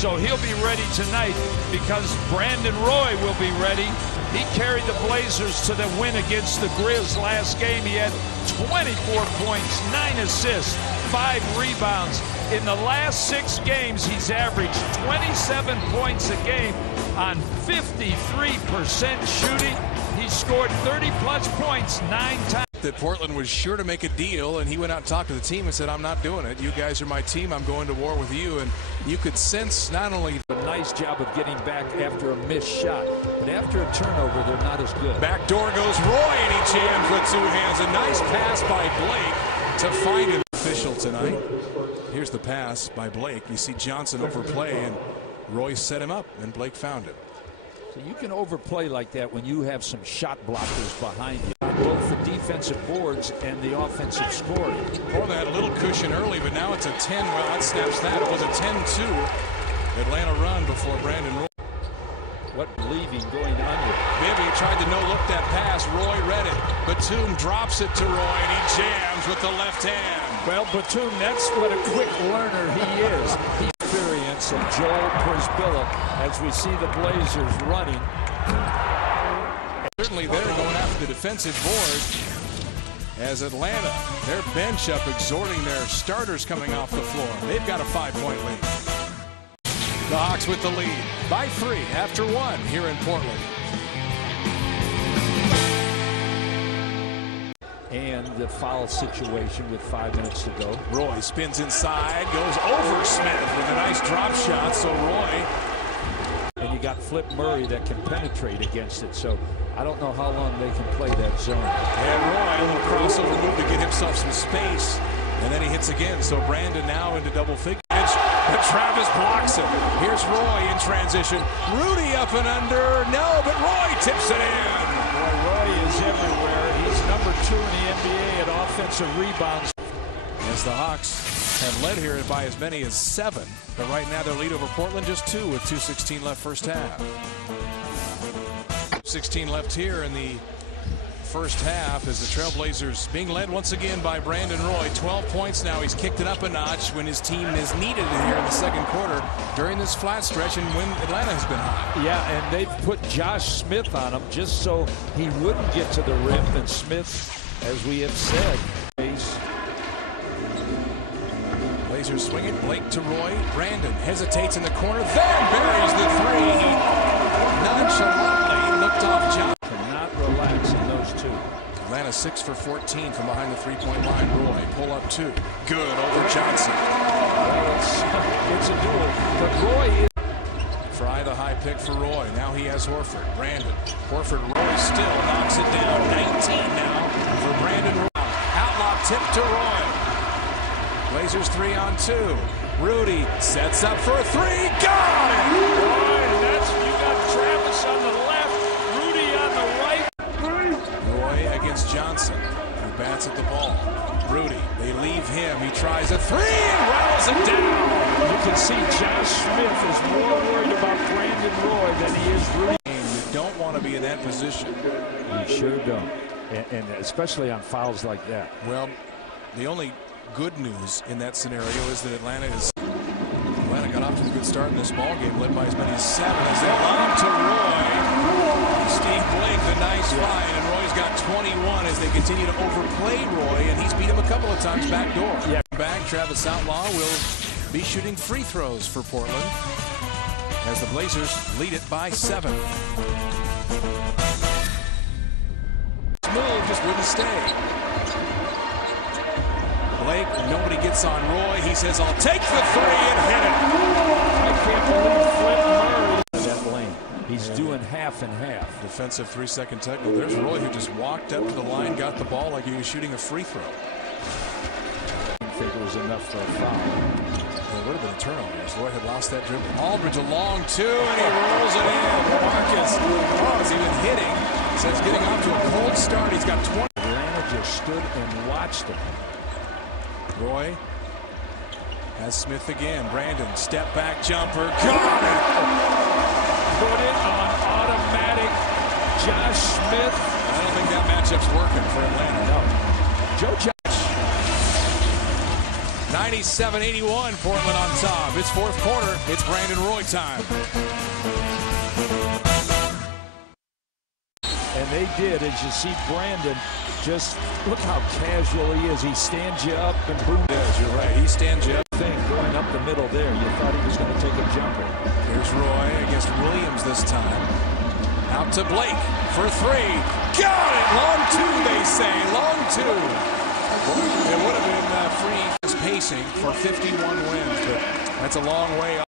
So he'll be ready tonight because Brandon Roy will be ready. He carried the Blazers to the win against the Grizz last game. He had 24 points, 9 assists, 5 rebounds. In the last 6 games, he's averaged 27 points a game on 53% shooting. He scored 30-plus points 9 times. That Portland was sure to make a deal, and he went out and talked to the team and said, I'm not doing it. You guys are my team. I'm going to war with you. And you could sense not only a nice job of getting back after a missed shot, but after a turnover, they're not as good. Back door goes Roy, and he jams with 2 hands. A nice pass by Blake to find an official tonight. Here's the pass by Blake. You see Johnson overplay, and Roy set him up, and Blake found him. So you can overplay like that when you have some shot blockers behind you, on both the defensive boards and the offensive scoring. Portland had a little cushion early, but now it's a 10. Well, that snaps that. It was a 10-2 Atlanta run before Brandon Roy. What leaving going under? Bibby tried to no-look that pass. Roy read it. Batum drops it to Roy, and he jams with the left hand. Well, Batum, that's what a quick learner he is. He experience of Joel Przybilla as we see the Blazers running. Certainly they're going after the defensive board as Atlanta, their bench up exhorting their starters coming off the floor. They've got a 5-point lead. The Hawks with the lead by 3 after 1 here in Portland. And the foul situation with 5 minutes to go. Roy spins inside, goes over Smith with a nice drop shot. So Roy. And you got Flip Murray that can penetrate against it. So I don't know how long they can play that zone. And Roy, a little crossover move to get himself some space. And then he hits again. So Brandon now into double figures. But Travis blocks it. Here's Roy in transition. Rudy up and under. No, but Roy tips it in. Boy, Roy is everywhere. He's number 2 in the NBA at offensive rebounds. As the Hawks have led here by as many as 7. But right now their lead over Portland just 2 with 2:16 left first half. 16 left here in the first half as the Trailblazers being led once again by Brandon Roy. 12 points now. He's kicked it up a notch when his team is needed here in the second quarter during this flat stretch and when Atlanta has been hot. Yeah, and they've put Josh Smith on him just so he wouldn't get to the rim. And Smith, as we have said, Blazers swing it. Blake to Roy. Brandon hesitates in the corner, then buries the 3. He nonchalantly looked off Johnson. Cannot relax in those 2. Atlanta 6 for 14 from behind the 3-point line. Roy pull up 2. Good over Johnson. Well, it's a duel, but Roy is. Fry the high pick for Roy. Now he has Horford. Brandon. Horford. Roy still knocks it down. 19 now for Brandon Roy. Outlaw tip to Roy. Blazers 3 on 2. Rudy sets up for a 3. Got it! Roy, you got Travis on the left, Rudy on the right. Roy against Johnson, who bats at the ball. Rudy, they leave him. He tries a 3 and rattles it down. You can see Josh Smith is more worried about Brandon Roy than he is Rudy. You don't want to be in that position. You sure don't, and especially on fouls like that. Well, the only good news in that scenario is that Atlanta got off to a good start in this ball game, led by as many as 7 as they lob to Roy. Steve Blake, the nice find, and Roy's got 21 as they continue to overplay Roy, and he's beat him a couple of times back door. Yeah. Back, Travis Outlaw will be shooting free throws for Portland as the Blazers lead it by 7. Move just wouldn't stay. Blake, nobody gets on Roy. He says, I'll take the 3 and hit it. I can't believe Flip Murray in that lane. He's doing half and half. Defensive 3-second technical. There's Roy who just walked up to the line, got the ball like he was shooting a free throw. I think it was enough for a foul. It would have been a turnover as Roy had lost that dribble. Aldridge a long 2 and he rolls it in. Marcus, has even hitting. Says getting off to a cold start. He's got 20. Atlanta just stood and watched him. Roy has Smith again. Brandon, step back jumper. Got it! Put it on automatic. Josh Smith. I don't think that matchup's working for Atlanta. No. Joe Josh. 97-81, Portland on top. It's fourth quarter. It's Brandon Roy time. And they did, as you see Brandon, just look how casual he is. He stands you up and boom. Yes, you're right. He stands you up. Thing going up the middle there. You thought he was going to take a jumper. Here's Roy against Williams this time. Out to Blake for three. Got it! Long two, they say. Long two. It would have been free pacing for 51 wins, but that's a long way.